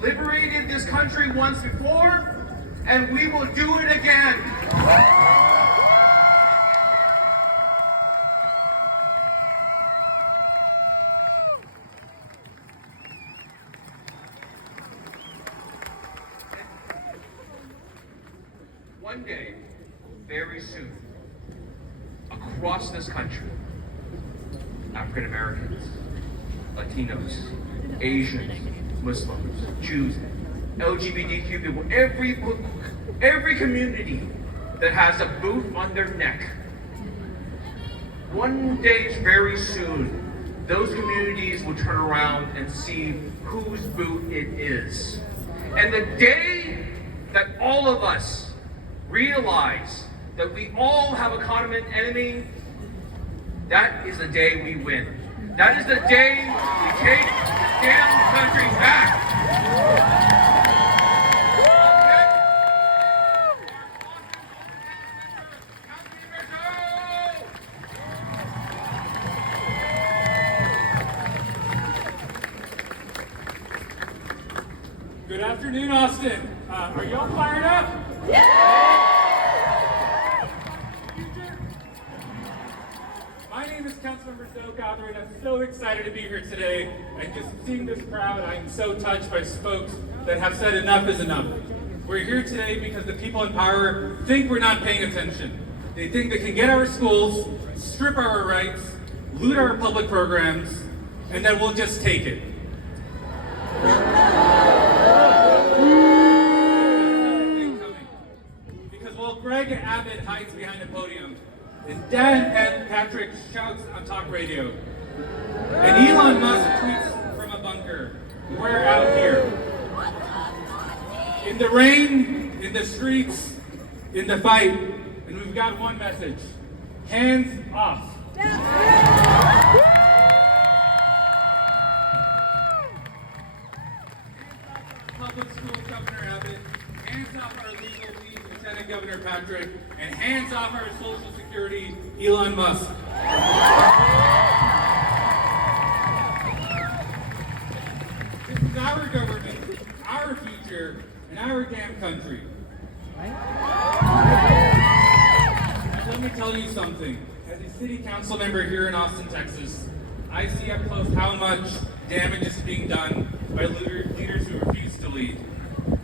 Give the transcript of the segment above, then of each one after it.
Liberated this country once before, and we will do it again. One day, very soon, across this country, African Americans, Latinos, Asians, Muslims, Jews, LGBTQ people, every community that has a boot on their neck. One day, very soon, those communities will turn around and see whose boot it is. And the day that all of us realize that we all have a common enemy, that is the day we win. That is the day we take this damn country back. Good afternoon, Austin. Are y'all fired up? My name is Councilmember Doggett, and I'm so excited to be here today. And just seeing this crowd, I'm so touched by folks that have said enough is enough. We're here today because the people in power think we're not paying attention. They think they can get our schools, strip our rights, loot our public programs, and that we'll just take it. Because while Greg Abbott hides behind a podium, and Dan Patrick shouts on talk radio, and Elon Musk tweets from a bunker, we're out here. In the rain, in the streets, in the fight, and we've got one message: hands off. Public School Governor Abbott, hands off our legal lead Lieutenant Governor Patrick, and hands off our Social Security Elon Musk. This is our government, our future, and our damn country. And let me tell you something. As a city council member here in Austin, Texas, I see up close how much damage is being done by leaders who refuse to lead.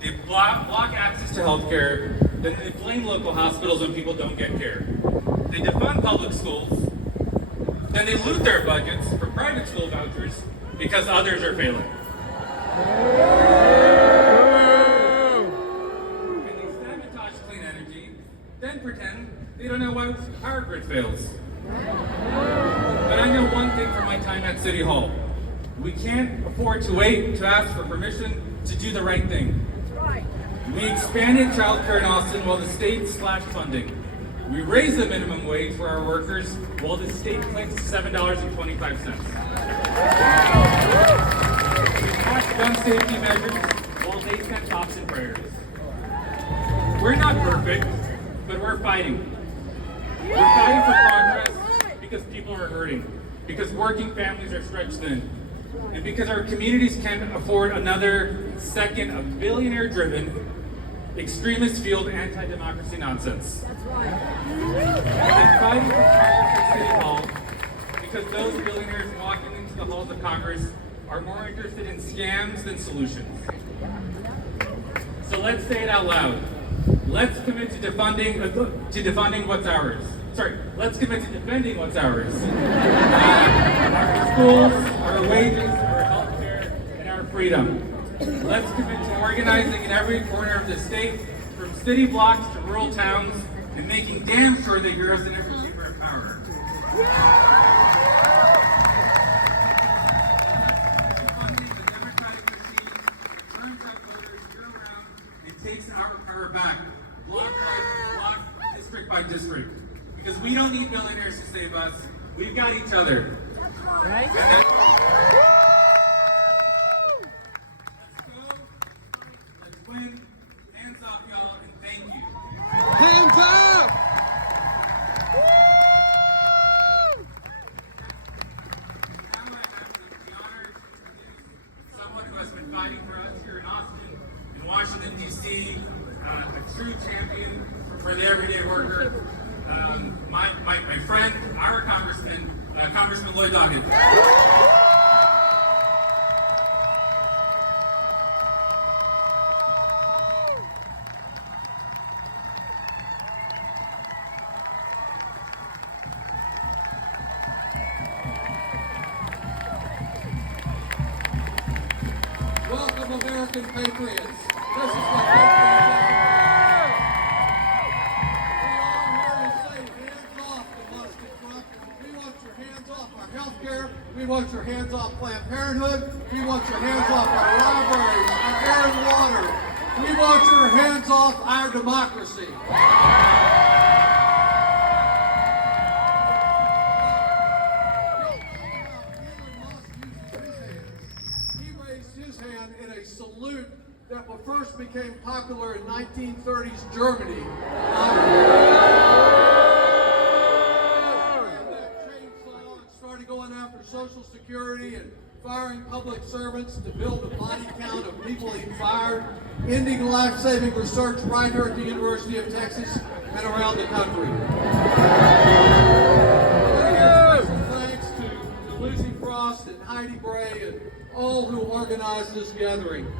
They block access to health care, then they blame local hospitals when people don't get care. They defund public schools, then they loot their budgets for private school vouchers because others are failing. And they sabotage clean energy, then pretend they don't know why the power grid fails. But I know one thing from my time at City Hall. We can't afford to wait to ask for permission to do the right thing. We expanded childcare in Austin while the state slashed funding. We raised the minimum wage for our workers while the state clinks $7.25. We passed gun safety measures while they sent cops and prayers. We're not perfect, but we're fighting. We're fighting for progress because people are hurting, because working families are stretched thin, and because our communities can't afford another second of billionaire-driven, extremist-fueled anti-democracy nonsense. That's right. And fighting for progress at City Hall because those billionaires walking into the halls of Congress are more interested in scams than solutions. So let's say it out loud. Let's commit to defending what's ours. Let's commit to defending what's ours. Our schools, our wages, our health care, and our freedom. Let's commit to organizing in every corner of the state, from city blocks to rural towns, and making damn sure they hear us in every chamber of power. Defunding the Democratic machine turns out voters year-round and takes our power back, block by block, district by district. Because we don't need billionaires to save us. We've got each other. That's right. Let's go. Let's win. Hands off, y'all, and thank you. Hands up! Now I have the honor to introduce someone who has been fighting for us here in Austin. Washington, D.C., a true champion for the everyday worker, my friend, our Congressman, Congressman Lloyd Doggett. Welcome, American patriots. This is what patriotism We want your hands off Planned Parenthood. We want your hands off our libraries, our air and water. We want your hands off our democracy. He raised his hand in a salute that first became popular in 1930s Germany. Started going after Social Security and firing public servants to build a body count of people he fired, ending life-saving research right here at the University of Texas and around the country. Thanks to Lucy Frost and Heidi Bray and all who organized this gathering. We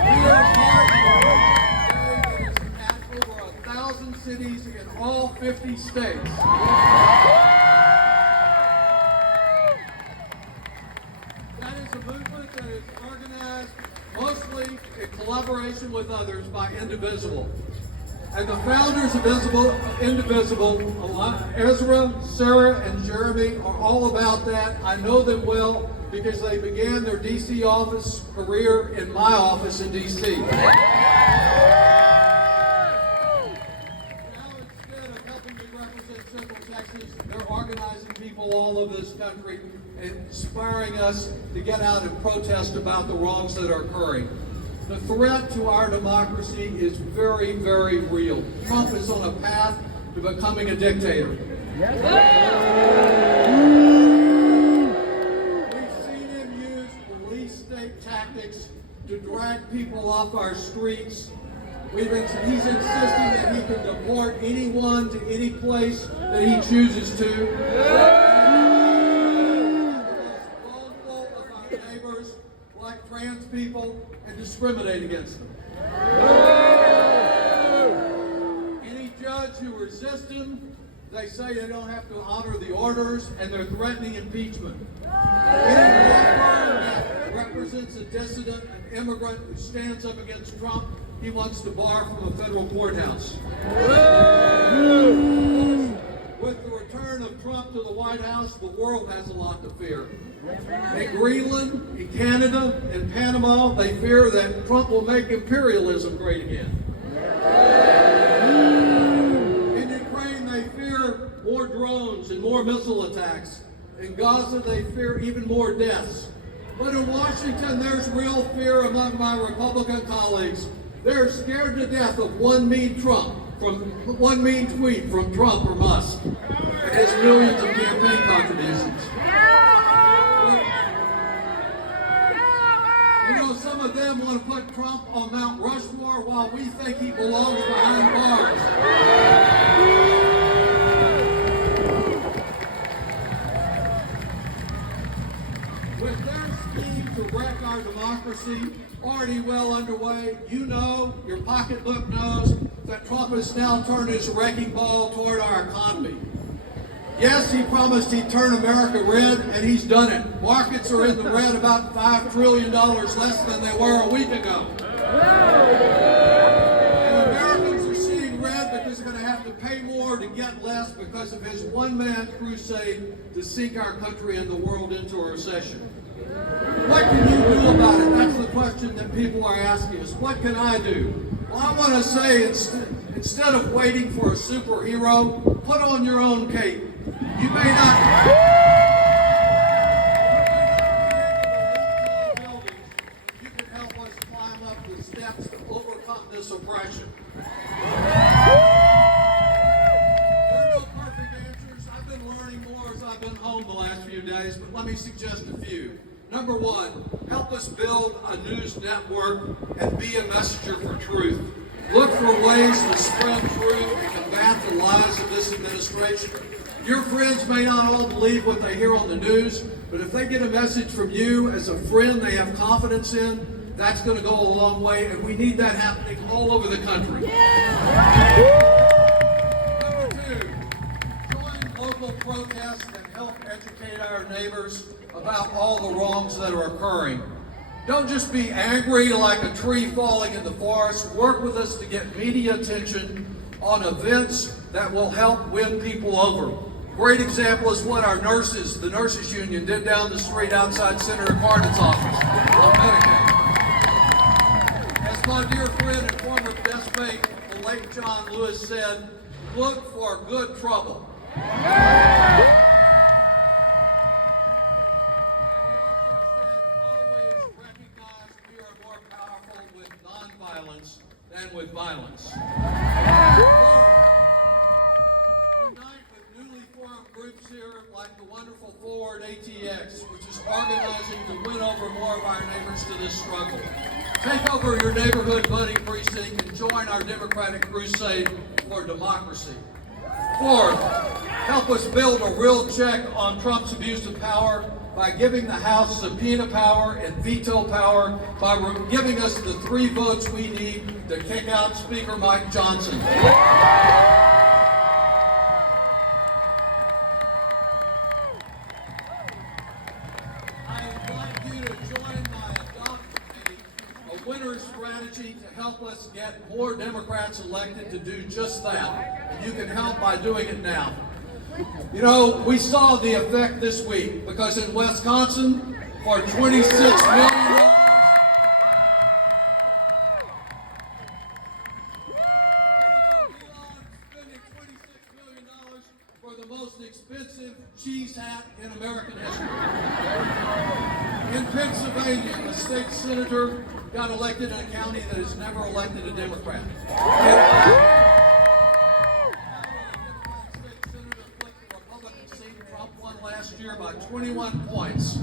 are part of a movement today that is at over 1,000 cities in all 50 states. That is organized mostly in collaboration with others by Indivisible. And the founders of Indivisible, Ezra, Sarah, and Jeremy, are all about that. I know them well because they began their DC office career in my office in DC. Texas, they're organizing people all over this country, inspiring us to get out and protest about the wrongs that are occurring. The threat to our democracy is very, very real. Trump is on a path to becoming a dictator. We've seen him use police state tactics to drag people off our streets. He's insisting that he can deport anyone to any place that he chooses to. Vulnerable of our neighbors, like trans people, and discriminate against them. Any judge who resists him, they say they don't have to honor the orders, and they're threatening impeachment. Any law firm that represents a dissident, an immigrant who stands up against Trump, he wants to bar from a federal courthouse. With the return of Trump to the White House, the world has a lot to fear. In Greenland, in Canada, in Panama, they fear that Trump will make imperialism great again. In Ukraine, they fear more drones and more missile attacks. In Gaza, they fear even more deaths. But in Washington, there's real fear among my Republican colleagues. They're scared to death of one mean tweet from Trump or Musk and his millions of campaign contributions. You know, some of them want to put Trump on Mount Rushmore while we think he belongs behind bars. With their scheme to wreck our democracy already well underway, you know, your pocketbook knows, that Trump has now turned his wrecking ball toward our economy. Yes, he promised he'd turn America red, and he's done it. Markets are in the red about $5 trillion less than they were a week ago. And Americans are seeing red because they're going to have to pay more to get less because of his one-man crusade to sink our country and the world into a recession. What can you do about it? That's the question that people are asking us. What can I do? Well, I want to say instead of waiting for a superhero, put on your own cape. You may not buildings. You can help us climb up the steps to overcome this oppression. There are no perfect answers. I've been learning more as I've been home the last few days, but let me suggest a few. Number one, help us build a news network and be a messenger for truth. Look for ways to spread truth and combat the lies of this administration. Your friends may not all believe what they hear on the news, but if they get a message from you as a friend they have confidence in, that's going to go a long way, and we need that happening all over the country. Number two, join local protests and help educate our neighbors about all the wrongs that are occurring. Don't just be angry like a tree falling in the forest. Work with us to get media attention on events that will help win people over. Great example is what our nurses, the nurses union, did down the street outside Senator Cardin's office on Medicaid. As my dear friend and former best mate, the late John Lewis, said, look for good trouble. Than with violence. Unite with newly formed groups here like the wonderful Forward ATX, which is organizing to win over more of our neighbors to this struggle. Take over your neighborhood voting precinct and join our Democratic crusade for democracy. Fourth, help us build a real check on Trump's abuse of power by giving the House subpoena power and veto power, by giving us the 3 votes we need to kick out Speaker Mike Johnson. I invite you to join my Adopt a winner's strategy to help us get more Democrats elected to do just that. And you can help by doing it now. You know, we saw the effect this week because in Wisconsin, for $26 million, Elon spending $26 million for the most expensive cheese hat in American history. In Pennsylvania, a state senator got elected in a county that has never elected a Democrat. Last year by 21 points. And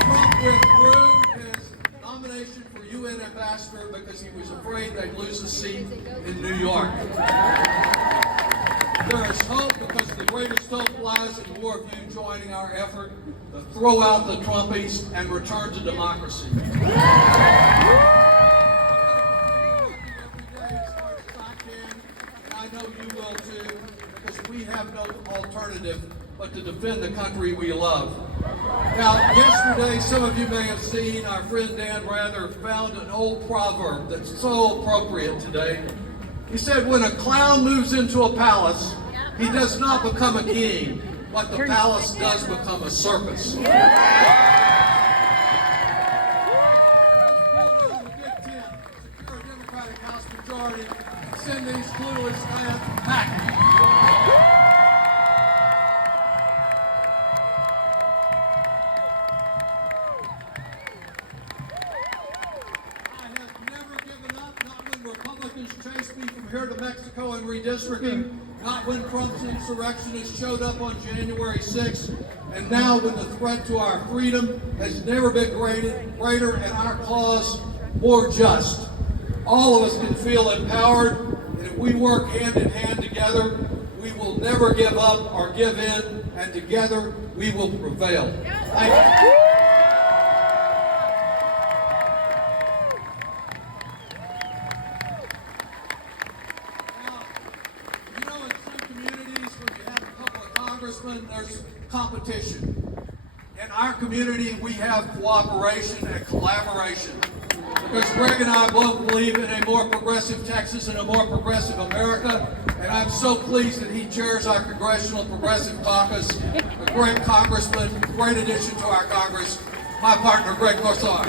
Trump withdrew his nomination for UN ambassador because he was afraid they'd lose a seat in New York. There is hope because the greatest hope lies in more of you joining our effort to throw out the Trumpies and return to democracy. I know you will too, because we have no alternative but to defend the country we love. Now, yesterday, some of you may have seen our friend Dan Rather found an old proverb that's so appropriate today. He said, when a clown moves into a palace, he does not become a king, but the palace does become a circus. Let's pull down the Big Ten, secure a Democratic House majority, and send these clueless lads packing. Republicans chased me from here to Mexico and redistricting, not when Trump's insurrectionists showed up on January 6th, and now when the threat to our freedom has never been greater and our cause more just. All of us can feel empowered, and if we work hand in hand together, we will never give up or give in, and together we will prevail. Thank you. There's competition. In our community, we have cooperation and collaboration. Because Greg and I both believe in a more progressive Texas and a more progressive America, and I'm so pleased that he chairs our Congressional Progressive Caucus, a great congressman, great addition to our Congress, my partner, Greg Corsar.